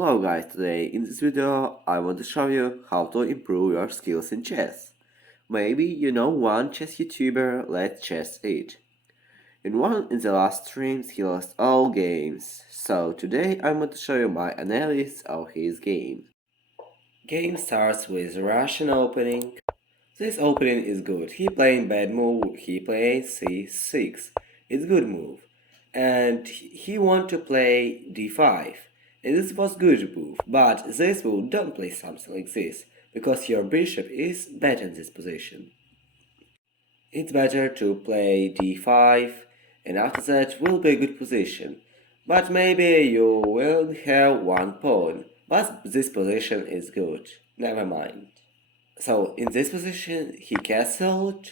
Hello guys, today in this video I want to show you how to improve your skills in chess. Maybe you know one chess YouTuber, let's schessit. In the last streams he lost all games, so today I want to show you my analysis of his game. Game starts with Russian opening. This opening is good, he playing bad move, he played c6, it's good move. And he want to play d5. And this was good move, but this move don't play something like this, because your bishop is better in this position. It's better to play d5, and after that will be a good position. But maybe you will have one pawn, but this position is good, never mind. So in this position he castled,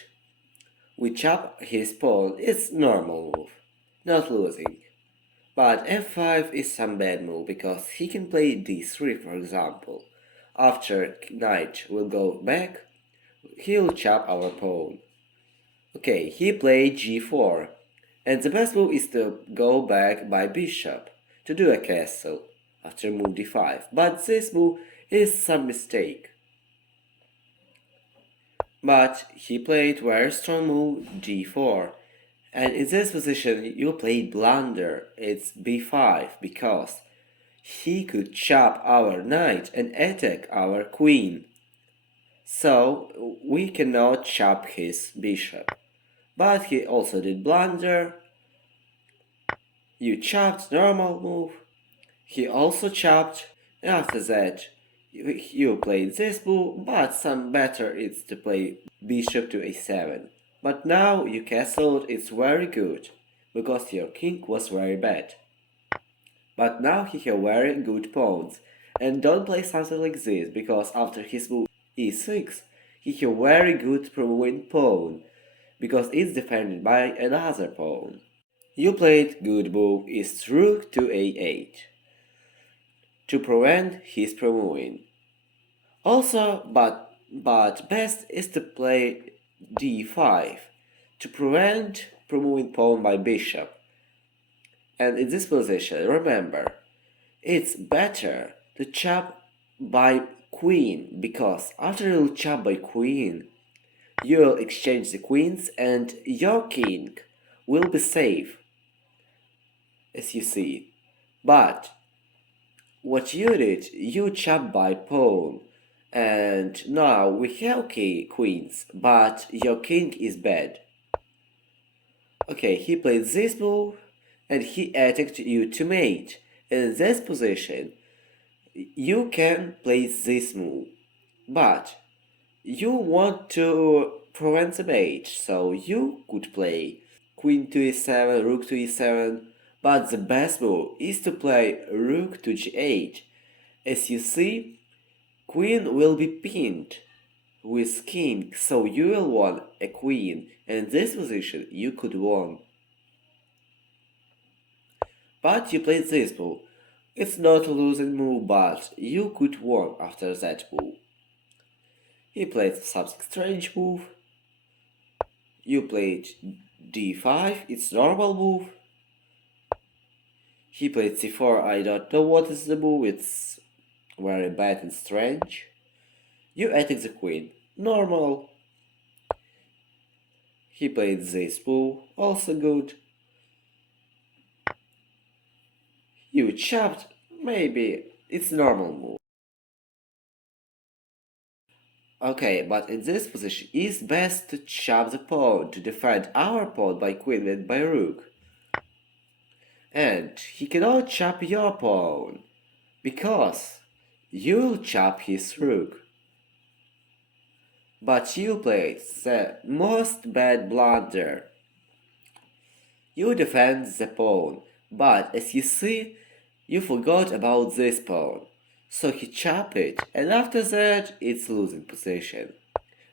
we chop his pawn, it's normal move, not losing. But f5 is some bad move, because he can play d3 for example. After knight will go back, he'll chop our pawn. Okay, he played g4, and the best move is to go back by bishop, to do a castle, after move d5, but this move is some mistake. But he played very strong move g4, and in this position you played blunder, it's b5, because he could chop our knight and attack our queen. So we cannot chop his bishop. But he also did blunder. You chopped, normal move. He also chopped, and after that you played this move, but some better is to play bishop to a7. But now you castled, it's very good, because your king was very bad. But now he have very good pawns, and don't play something like this, because after his move e6, he have very good moving pawn, because it's defended by another pawn. You played good move is rook to a8, to prevent his moving. Also, but best is to play d5, to prevent moving pawn by bishop. And in this position, remember, it's better to chop by queen, because after you chop by queen, you'll exchange the queens and your king will be safe, as you see. But what you did, you chop by pawn, and now we have queens, but your king is bad. Okay, he played this move, and he attacked you to mate. In this position, you can play this move, but you want to prevent the mate, so you could play queen to e7, rook to e7, but the best move is to play rook to g8. As you see, queen will be pinned with king, so you will want a queen, and in this position you could win. But you played this move. It's not a losing move, but you could win after that move. He played something strange move. You played d5, it's normal move. He played c4, I don't know what is the move, it's very bad and strange. You attack the queen, normal. He played this move, also good. You chopped, maybe it's normal move. Okay, but in this position, it's best to chop the pawn to defend our pawn by queen and by rook. And he cannot chop your pawn, because you'll chop his rook. But you played the most bad blunder. You defend the pawn, but as you see, you forgot about this pawn. So he chopped it, and after that it's losing position.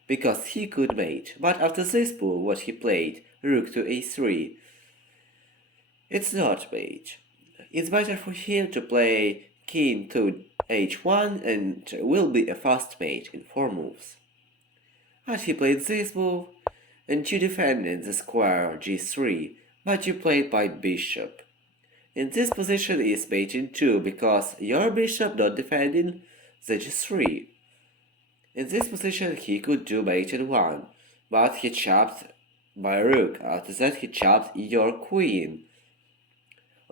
Because he could mate, but after this move what he played, rook to a3, it's not mate. It's better for him to play king to h1 and will be a fast mate in 4 moves. But he played this move, and you defended the square g3, but you played by bishop. In this position is mate in 2 because your bishop not defending the g3. In this position he could do mate in 1, but he chopped my rook. After that he chopped your queen.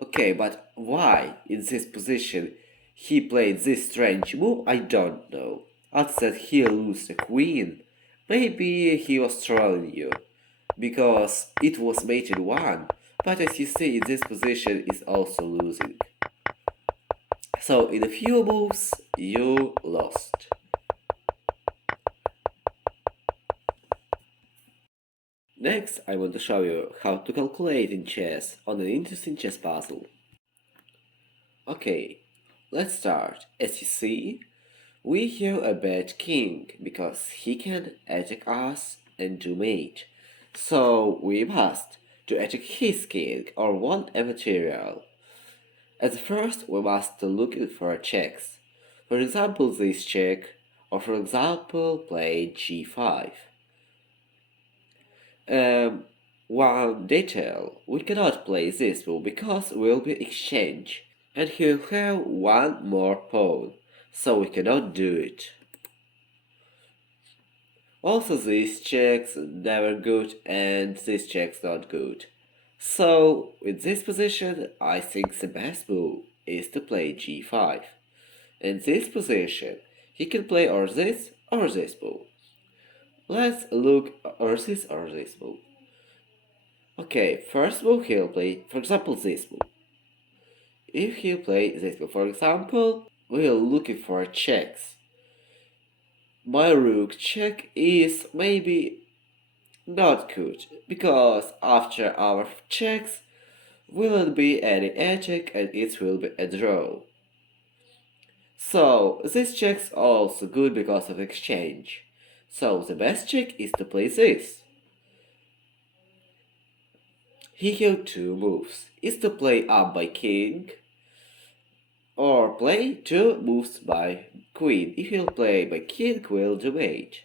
Okay, but why in this position he played this strange move, I don't know. After that he lost a queen. Maybe he was trolling you, because it was mate in 1, but as you see in this position is also losing. So in a few moves you lost. Next I want to show you how to calculate in chess on an interesting chess puzzle. Okay, let's start. As you see, we have a bad king because he can attack us and do mate. So we must to attack his king or want a material. At first we must look for checks. For example this check, or for example play g5. One detail, we cannot play this move because will be exchange, and he'll have one more pawn, so we cannot do it. Also these checks never good and this check's not good. So in this position I think the best move is to play g5. In this position he can play or this move. Let's look or this move. Okay, first move he'll play, for example, this move. If he'll play this move, for example, we're looking for checks. My rook check is maybe not good, because after our checks won't be any attack and it will be a draw. So this check's also good because of exchange. So the best check is to play this. He have two moves. Is to play up by king or play two moves by queen. If he'll play by king, we'll do mate.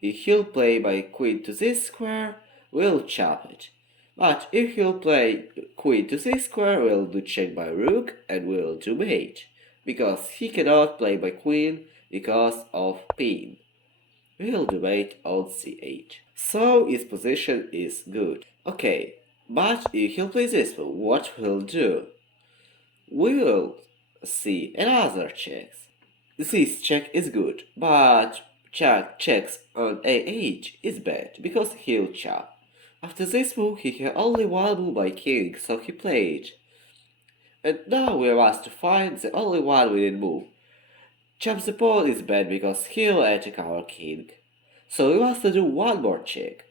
If he'll play by queen to this square, we'll chop it. But if he'll play queen to this square, we'll do check by rook and we'll do mate. Because he cannot play by queen because of pin. We'll do mate on c8. So his position is good. Okay, but if he'll play this move, what we'll do? We will see another checks. This check is good, but checks on a8 is bad, because he'll chop. After this move he had only one move by king, so he played. And now we must find the only one winning move. Chop the pawn is bad because he'll attack our king. So we must do one more check.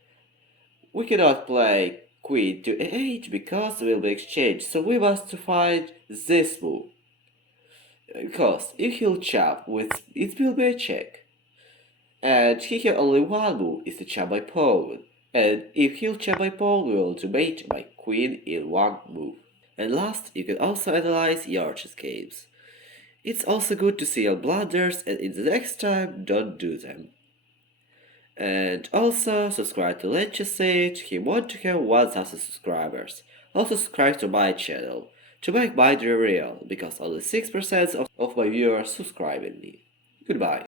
We cannot play queen to a8 because will be exchanged, so we must find this move. Because if he'll chop, it will be a check. And he has only one move, is to chop by pawn. And if he'll chop by pawn, we will do mate by queen in one move. And last, you can also analyze your chess games. It's also good to see your blunders, and in the next time, don't do them. And also subscribe to schessit. He want to have 1000 subscribers. Also subscribe to my channel to make my dream real, because only 6% of my viewers subscribe in me. Goodbye.